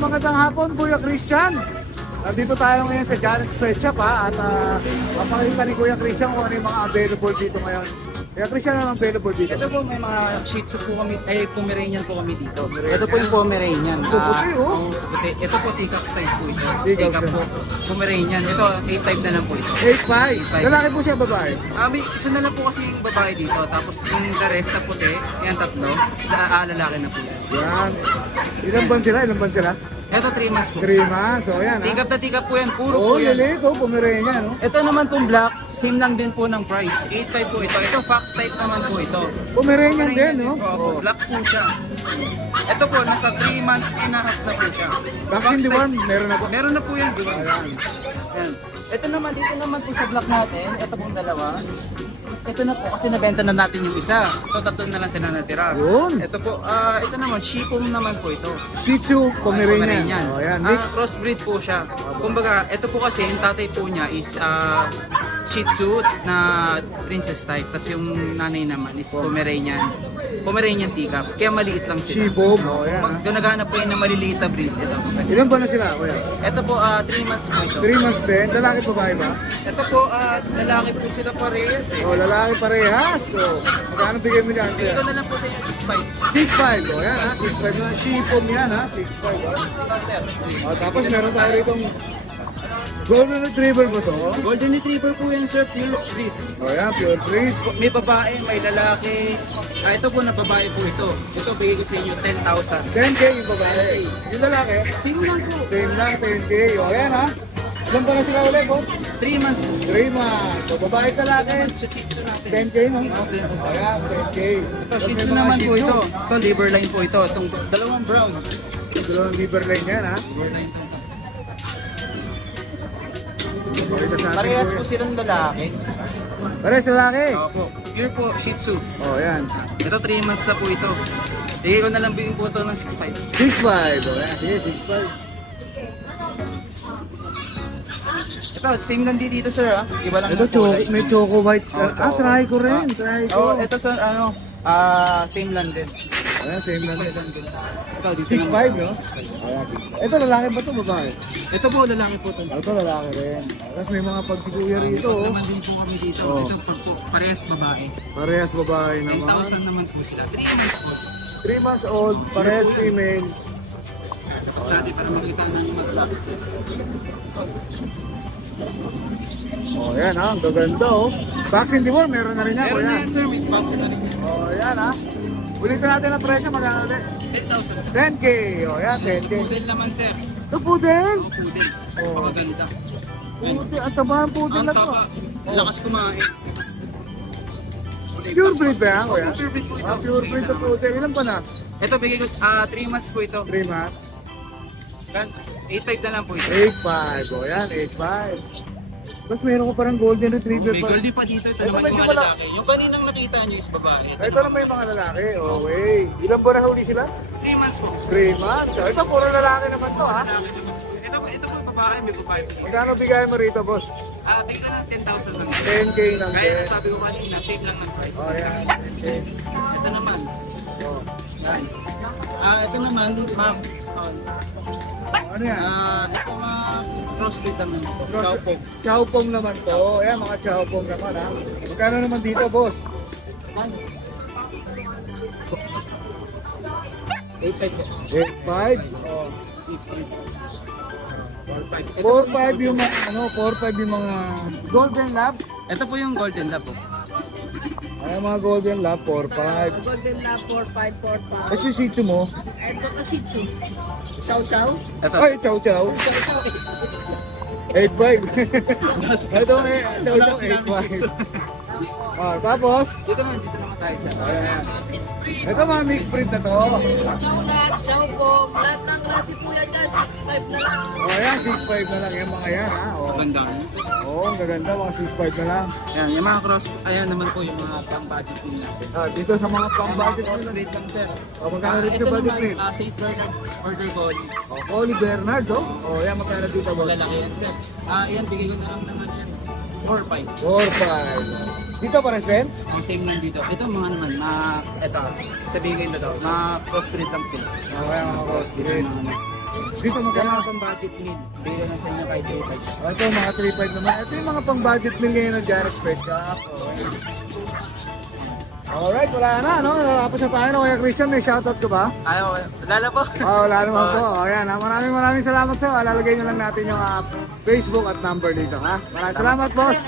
magandang hapon Kuya Christian. Nandito tayo ngayon sa Janet's Pet Shop at papakita ni Kuya Christian kung ano yung mga available dito ngayon. Kuya Christian, ano available dito? Ito po may mga Shih Tzu po kami, Pomeranian po kami dito. Ito po yung Pomeranian. Ito puti, oh. Ito po teacup size po ito. Teacup po. Pomeranian. Ito 8.5 na lang po ito. 8'5". Lalaki po siya, babae. May isa na lang po kasi yung babae dito. Tapos yung the rest na puti, yan tatlo, lalaki na po yan. Yan. Ilan buwan sila? Ilan buwan sila? Ito 3 months po. 3 months. So yan Teacup na teacup po yan. Puro Oh, po yan. lilit. Oh, Pomeranian. No? Ito naman pong black, same lang din po ng price. 8.5 po ito. Ito fox type naman po ito. Pomeranian din, no? Po, black po siya. Ito po, nasa 3 months and a half na po siya. Vaccine Fox D1, type. meron na po. Meron na po yan, di ba? Ayan. Yan. Ito naman, dito naman po sa black natin, ito pong dalawa. Ito na po, kasi nabenta na natin yung isa. So, tatlo na lang sila natira. Yun. Ito po, ito naman, Shih-Pum naman po ito. Shih Tzu, Pomeranian. Oh, yan. Mix. Crossbreed po siya. Kumbaga, ito po kasi, yung tatay po niya is Shih Tzu na princess type. Tapos yung nanay naman is Pomeranian. Pomeranian teacup. Kaya maliit lang sila. Shih-Pum. Oh, yan. Kung naghanap po yun ng maliliit na breed, ito. Ilan buwan na sila, Kuya? Ito po, 3 months po ito. 3 months din. Lalaki, babae ba? Ito po, lalaki po sila parehas eh. Oh, lalaki parehas. So, magkano bigay mo dyan? Dito na lang po sa inyo, 6.5. 6'5". Oh, yan ha. 6'5 na. Shih-Pum yan ha. 6'5". Sir. Oh, tapos meron tayo ritong Golden Retriever ba to? Golden Retriever po yan, sir. Pure breed. Oh, yan. Pure breed. May babae, may lalaki. Ito po na babae po ito. Ito bigay ko sa inyo, 10,000. 10K yung babae. Yung lalaki, Sino lang po? same lang, 10K. Oh, yan ha. Ilan pa na sila ulit, boss? 3 months. 3 months. So, babae at lalaki, Sa Shih Tzu natin. 10K no? Oh, yan, 10K. Ito, Shih Tzu naman po ito. Ito, liver line po ito. Itong dalawang brown. Dalawang liver line yan ha. Liver line ito. Pakita sa atin, Parehas Kuya. po silang lalaki. Parehas lalaki. Opo. Pure po, Shih Tzu. Oh, yan. Ito, 3 months na po ito. Bigay ko na lang bigyan po ito ng 6.5. 6'5". Oh, yan. Sige, 6'5". Ito, same lang dito sir ha. Iba lang Ito, ng kulay. may choco white. Oh, Try ko rin. Try Oh, ko. ito sa same lang din. Ayan, same lang. Ito, dito 6'5", no? Ayan. Ito, lalaki ba ito, babae? Ito po, lalaki po ito. Ito, lalaki rin. Tapos may mga pagsiguya rito, oh. Naman din po kami dito. Oh. Ito po, parehas babae. Parehas babae naman. 10,000 naman po sila. 3 months po. 3 months old, parehas female. Tapos natin para makita ng mag-vlog. Oh, yan ha. Ang gaganda, oh. Vaccine D1, meron na rin yan, Meron kuya. na yan sir, with vaccine na rin. Oh, yan ha. Ulitin natin ang presyo, magkano ulit? 10,000. 10K. Oh, yan, 10K. Poodle naman sir. Ito, poodle. Poodle. Oh. Napakaganda. Poodle. Ang taba ng poodle Ang na to. taba. Lakas kumain. Pure breed ba yan, kuya? Pure breed po ito. Pure breed na poodle. Ilan pa na? Ito, bigay ko, 3 months po ito. 3 months. 8.5 na lang po ito. 8'5". Oh, yan, 8'5". Tapos meron ko parang golden retriever May pa. goldie pa dito. Ito Ito naman medyo yung mga lalaki. Yung kaninang nakita nyo is babae. Ito na may mga lalaki. Okay. Ilan ba na huli sila? 3 months po. 3 months. So, ito puro lalaki naman to, ha? Lalaki naman. Ito po babae, may babae po. Magkano bigay mo rito, boss? Bigyan ka ng 10,000 lang. 10K lang Kaya din. sabi ko kanina, same lang ng price. Oh, yan. Okay. Ito naman. Oh. Nice. Ito naman, ma'am. Ano yan? Ito crossfit naman po. Cowpog. Chowpong naman to. Ayan, mga chowpong naman, ha? Magkano naman dito, boss? 8.5 po. 8'5". Oh. 4'5 yung mga, 4'5 yung mga golden lab. Ito po yung golden lab po. Ay, mga golden lab, 4'5". Golden Lab 4545. Kasi Shih Tzu mo? Ito ka Shih Tzu. Chow Chow. Ito. Ay, chow chow. Chow Chow. 8'5". Ito, chow chow, 8'5". Oh, tapos, Dito naman tayo. ayan. Ito mga mixed breed na to. Chow Nut, Chow Pong. Lahat ng klase po yan dyan. 6'5 na lang. Oh, ayan, 6'5 na lang yung mga yan, ha? Oh, Ganda. oh ang gaganda, mga 6'5 na lang. Ayan, yung mga cross, ayan naman po yung mga pang-budget din natin. Dito sa mga pang-budget Cross nila. breed lang sir. Oh, magkano rin Ito sa budget naman, rate? Saint Bernard Order Collie. Oh, Collie Bernard, oh. Oh, yan, magkano dito, boss? Lalaki yan sir. Yan, bigay ko na lang naman yan. 4.5. 4'5". Dito pa rin, Sen? Ang same lang dito. Ito mga naman, ito, sabihin ko to, mga crossbreed lang sila. Okay, mga crossbreed. Dito mo Kaya kaya. mga pang-budget meal, bigyan na sa inyo kahit 3.5. Ito, mga 3.5 naman. Ito yung mga pang-budget meal ngayon ng Jared Pet Shop. Okay. Alright, wala na, no? Natapos na tayo na Kuya Christian. May shoutout ka ba? Ayaw, wala na po. Wala naman po. Ayan, maraming salamat sa'yo. Lalagay nyo lang natin yung Facebook at number dito, ha? Maraming salamat, boss.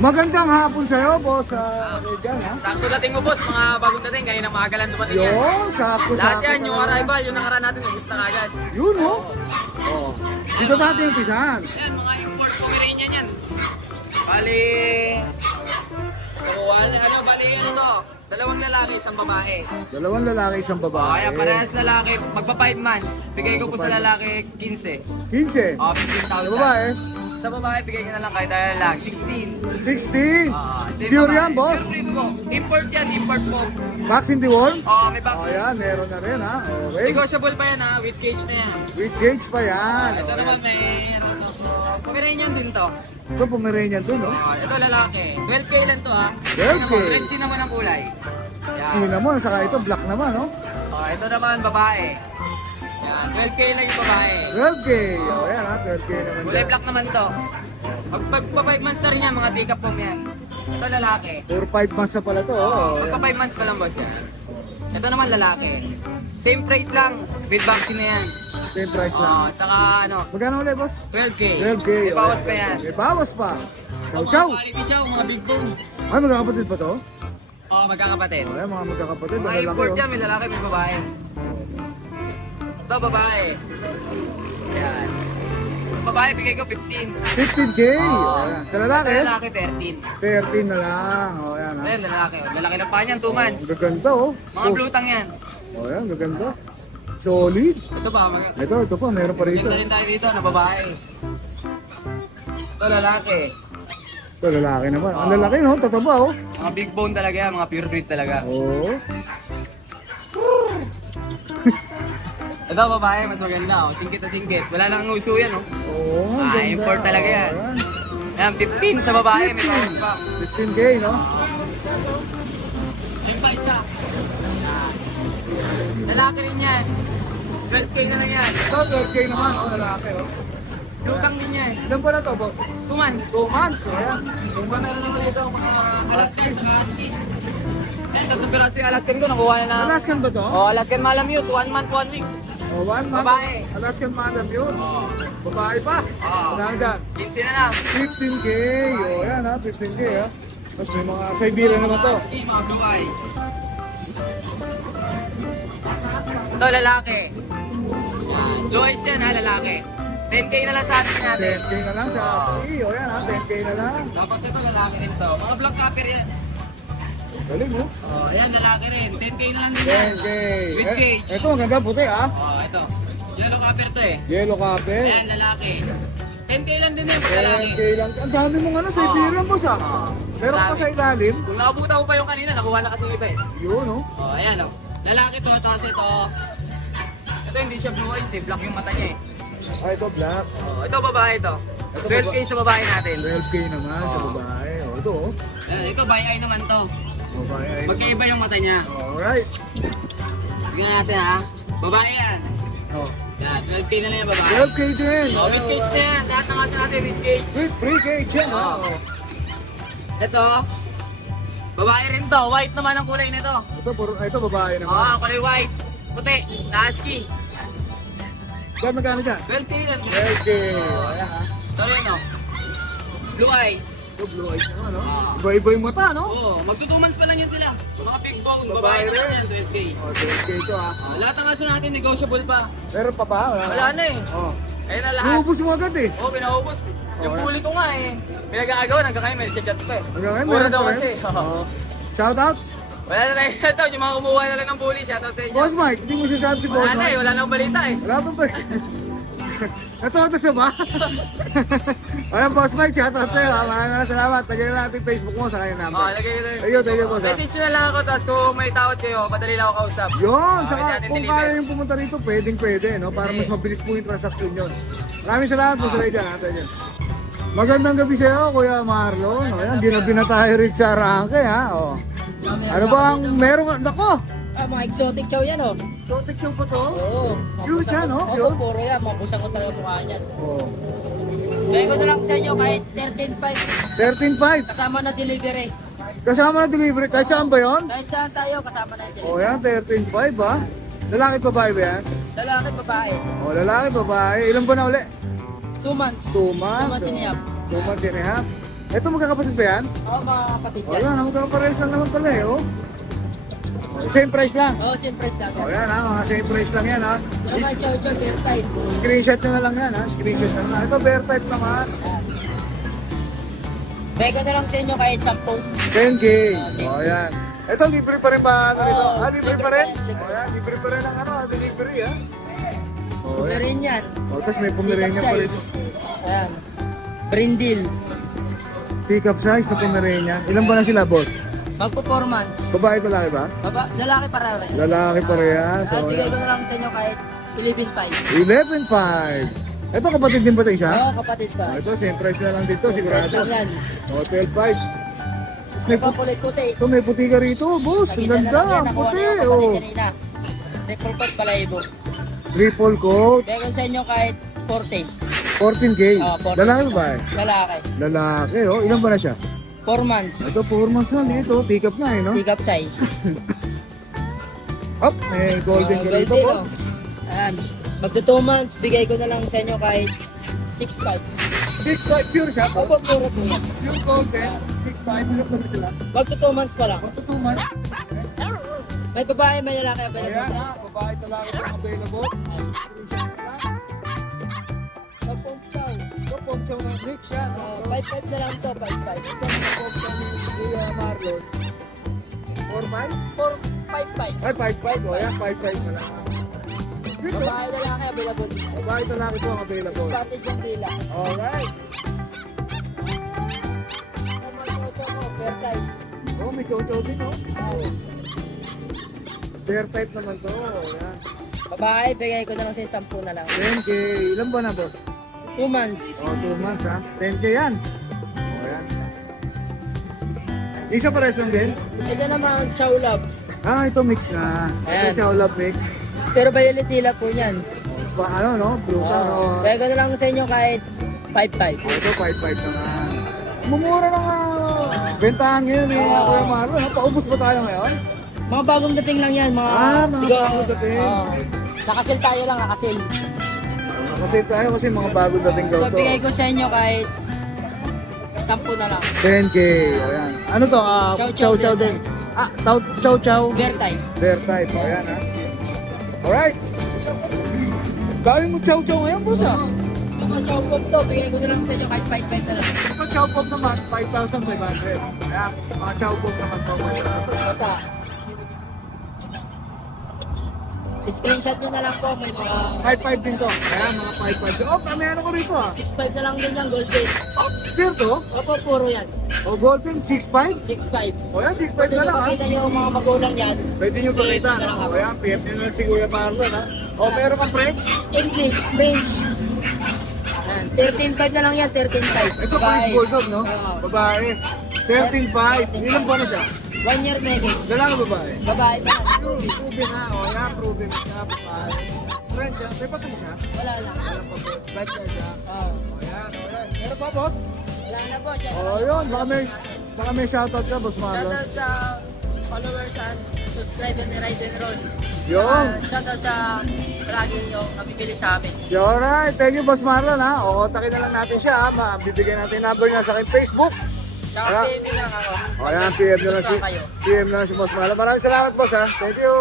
Magandang hapon sa'yo, boss. Regan, ha? Sakto dating mo boss, mga bagong dating, kanina maaga lang dumating yan. Yun, sakto. Lahat yan, yung arrival, yung nakaraan natin, ubus na agad. Yun, no? Oh. Dito natin yung pisan. Yan, mga import Pomeranian yan. Bali... bali ano to? Dalawang lalaki, isang babae. Dalawang lalaki, isang O, babae. kaya parehas lalaki, magpa 5 months. Bigay ko po sa lalaki 15. 15. O, 15,000. Sa babae, Sa babae, bigay ko na lang kahit dahil lalaki, 16. 16. Hindi, Pure babae. yan, boss. Pure breed po. Import yan, import po. Vaccine the wall. O, may Oh, vaccine. yan, meron na rin, ha? Okay. Negotiable pa yan ha, with cage na yan. With gauge pa yan. Ito naman may ano to. Pomeranian din to. Ito, Pomeranian dun, no? Ito lalaki. 12K lang to ha. 12K. Red sea naman ang kulay. Yan. Cinnamon, saka ito, black naman, no? Ito naman babae. Yan, 12K lang yung babae. 12K. Oh, yan, ha? 12K naman. Kulay yan. black naman to. Magpa 5 months na rin yan, mga tikap pom yan. Ito lalaki. 4-5 months na pala to, oh. Magpa 5 months pa lang boss yan. Ito naman lalaki. Same price lang, with vaccine na yan. Same price lang. Saka ano, Magkano ulit, boss? 12K. 12K. May bawas oh, pa yan. May bawas pa. Chow, Mga chow. quality chow, mga big bone. Ay, magkakapatid pa to? Magkakapatid. Oh, yan, mga magkakapatid. Mga Malalaki, import oh. yan, may lalaki, may babae. Ito, babae. Yan. Yung babae, bigay ko 15. 15K. Oh, yan. Sa lalaki? Sa lalaki, 13. 13 na lang. Oh, yan, ha? Ayun, lalaki. Lalaki na pa niyan, 2 months. Ang gaganda, oh. Mga blutang yan. Oh, yan, gaganda. Solid. Ito ba? Ito pa, meron pa rito. Maganda rin tayo dito na babae. Ito, lalaki. Ito, lalaki naman. Ang lalaki, no? Tataba, oh. Mga big bone talaga yan, mga pure breed talaga. Oh. Ito, babae, mas maganda. Oh. Singkit na singkit. Wala nang uso yan, oh. Oh, ang ganda. Import talaga yan. Oh, Yan, 15 sa babae, may bawas pa. 15K, no? Ayun pa isa. Yan. Lalaki rin yan. 12K na lang yan. Ito, 12K naman, oh, lalaki, oh. Lutang din yan. Ilan pa na to, boss? 2 months. 2 months, oh, yan. Kung ba meron naman dito mga Alaskan sa Husky. Eh, tatlong piraso yung Alaskan ko, nakuha na lang. Alaskan ba to? Oh, Alaskan Malamute, 1 month, 1 week. Oh, 1 month. Babae. Alaskan Madam yun. Oh, Babae pa. Oo. Magkano dyan? 15 na lang. 15K. Oh, yan, ha? 15K, ha? Tapos may mga Siberian naman to. Husky, mga blue eyes. Ito, lalaki. Yan, blue eyes yan ha, lalaki. 10K na lang sa atin natin. 10K na lang sa Husky. Oh, yan, ha? 10K na lang. Tapos ito, lalaki rin to. Mga black copper yan. Galing, oh. Oh, ayan, lalaki rin. 10K na lang din yan. 10K. With cage. Ito, ang ganda, puti, ha? Oh, ito. Yellow copper to eh. Yellow cafe. Ayan, lalaki. 10K lang din yan, pag lalaki. 10K lang. Ang dami mong ano, Siberian, boss, ha? Meron pa sa ilalim. Kung nakabuta ko pa yung kanina, nakuha na kasi yung iba eh. Yun, oh. Oh, ayan oh. Lalaki to, tapos ito. Ito hindi siya blue eyes eh, black yung mata niya eh. Ah, ito, black. Oh, ito babae to. Ito 12K sa babae natin. 12K naman sa babae. Oh, ito, oh. Ito by eye naman to. Babae. ay- Magkaiba yung mata niya. Alright. Tingnan natin ha. Babae yan. Oh. Yan, 12K na lang yung babae. 12K din. Oh, with cage na yan. Lahat ng aso natin with cage. With free cage yan, ha? Oh. Ito. Babae rin to. White naman ang kulay nito. Ito, babae naman. Oh, kulay white. Puti. Na-husky. Kaya magkano dyan? 12K lang. 12K. Ayan, ha? Ito rin oh. Blue eyes. Ito, blue eyes naman, no? Iba-iba yung mata, no? Oo, magto 2 months pa lang yan sila. Mga big bone, Babae babae naman rin. yan, 12K. Oh, 12K ito, ha? Lahat ng aso natin, negotiable pa. Meron pa ba? Wala na eh. Oh. Ayun na lahat. Iubos mo agad, eh. Oo, pinaubos. Yung bully ko nga eh. Pinag-aagawan hanggang ngayon, may chat pa eh. Hanggang ngayon, Mura meron daw pa kasi. rin. Oh. Shout out. Wala na tayo ito, yung mga kumuha na lang ng bully, shoutout sa inyo. Boss Mike, hindi mo sasabi si Boss Wala na eh, Mike. wala na akong balita eh. Wala pa ba? Ito siya ba? Ayan, Boss Mike, shout out sa'yo, ha? Maraming salamat. Tagayin lang natin Facebook mo sa kanyang number. Oo, lagay ko Ayun, thank you, boss, ha? Message nyo na lang ako, tapos kung may tawad kayo, madali lang ako kausap. Yun, Okay, saka natin kung deliver. kaya yung pumunta rito, pwede, no? Para Pwede. mas mabilis po yung transaction yun. Maraming salamat po sa radio, ha? Tayo dyan. Magandang gabi sa'yo, Kuya Marlon. O yan, ginabi na tayo rin sa Arangke, ha? O. Ano ba ang meron ka? Nako! Mga exotic chow yan, oh. Sotik yung po to? Oo. Pure siya, no? Oo, Pure? puro yan. Mabusang ko talaga mukha niyan. O. Bigay ko na lang sa inyo kahit 13.5. 13.5. Kasama na delivery. Kasama na delivery. Kahit saan ba yun? Kahit saan tayo, kasama na yung O delivery. yan, 13.5 ha? Lalaki babae ba yan? Lalaki, babae. O lalaki babae. Ilan ba na uli? 2 months. 2 months. 2 months siniyap. 2 months and a half. Ito magkakapatid ba yan? Oo, mga kapatid O yan. yan, magkakapares lang naman pala eh. Oh. Same price lang. Oo, same price lang. O yan ha, mga same price lang yan ha. Pero kahit chow chow, bear type. Screenshot nyo na lang yan ha. Screenshot na lang. Ito bear type naman. Yan. Bigay ko na lang sa inyo kahit 10. 10K. O yan. Ito libre pa rin ba? Ano nito? Oo, Libre libre pa rin? pa yan, libre. O yan, libre pa rin ang ano, delivery ha. O Puro yan. rin yan. O tapos may Pomeranian pa rin. Size. Ayan. Brindle. Pick-up size na Pomeranian. Ilan ba na sila, boss? Mag-performance. Babae ito laki ba? Lalaki para rin. Lalaki pa rin yan. So, At bigay ko yan. na lang sa inyo kahit 11.5. 11.5. Ito kapatid din ba ito isa? Oo, kapatid O, ba? ito, same price na lang dito, Price sigurado. lang yan. O, 12.5. May puti. Papulit-puti. Ito, may puti ka rito, boss. Ang Tag-isa na ganda, lang yan. ang Nakuha puti. niyo yung O, kapatid kanina. Triple coat balahibo. triple coat, Bigay ko sa inyo kahit 40. 14K. Oo, 14. Lalaki ba? Lalaki. Lalaki, oh. Ilan ba na siya? 4 months. Ito, 4 months na dito. Pick up na eh, no? Pick up size. Up, may golden ka rito, Golden, boss. oh. Ayan. Magto 2 months, bigay ko na lang sa inyo kahit 6.5. 6.5 pure siya. Opo, puro po yan. Pure golden, 6.5. Ilan ba na sila? Magto 2 months pa lang. Ito, 2 months. May babae, may lalaki available. Ayan ha, babae talaki po available. Pag-pump chow. Ito, pongchaw ng mix siya. no? 5.5 na lang to, 5.5. Ito, mga pongchaw ni Kuya Marlon. 4.5? 4.5. Ay, 5.5. O, yan, 5.5 na lang. Dito, Babae, lalaki available. babae talaki po ang available. Spotted yung dila. Alright. Fair type. Oh, may chow-chow din, oh. Bear type naman to. Yan. Babae, bigay ko na lang sa 10 na lang. 10K. Ilan ba na, boss? 2 months. Oh, 2 months, ha? 10K yan. Oh, yan. Isa pares lang din? Ito naman, chow love. Ah, ito mix na. Ayan. Ito chow love mix. Pero violet dila po yan. Ano, no? Blue ka, no? Bigay ko na lang sa inyo kahit 5.5. Oh, ito 5.5 naman. Mumura na nga. Bentahan ngayon, eh, Kuya Marlon. Paubos ba tayo ngayon? Mga bagong dating lang yan. Mga, Mga bagong dating. Oo. Nakasil tayo lang, nakasil. Kasi tayo kasi mga bago dating daw So, to. bigay ko sa inyo kahit 10 na lang. 10K. O yan. Ano to? Chow Chow din. Ah, chow chow. Bear type. Bear type. O yan ha. Alright. Gawin mo chow chow ngayon, boss ha? Ito mga chow pop to, bigay ko na lang sa inyo kahit 5.5 na lang. Ito chow pop naman, 5,500. Ayan, mga chow pop naman to. Bata. Screenshot nyo na lang po, may mga 5.5 din to. Ayan, mga 5.5. Oh, may ano ko rito ha. 6.5 na lang din yung golden. Beer to? Opo, puro yan. O golden 6.5? 6.5. O yan, 6.5 Kasi na nyo lang ha. pakita yung mga magulang yan. Pwede nyo pakita. PM na lang O ako. yan, PM nyo na si Kuya Marlon ha. O, meron kang French? English, range. 13.5 na lang yan, 13.5. Ito French Bulldog, no? Oo. Babae. 13.5. Ilan ba na siya? 1 year maybe. Lalaki babae? Babae pa. Proven na. O yan, proven siya. Babae. French siya. May patong siya. Wala lang. Walang patong. Black na siya. Oh. O yan, o yan. Meron pa, boss? Wala na po siya. O yun, baka may shoutout ka, boss Marlon. Shoutout sa followers and subscriber ni Ride and Roll. Yun. Shoutout sa lagi yung namimili sa amin. Alright, thank you, boss Marlon ha. O, kontakin na lang natin siya ha. Bibigyan natin yung number niya sa aking Facebook. Tsaka Wala. PM lang ako. O yan, PM na lang Gusto si, kayo. PM na lang si boss Marlon. Maraming salamat, boss ha. Thank you.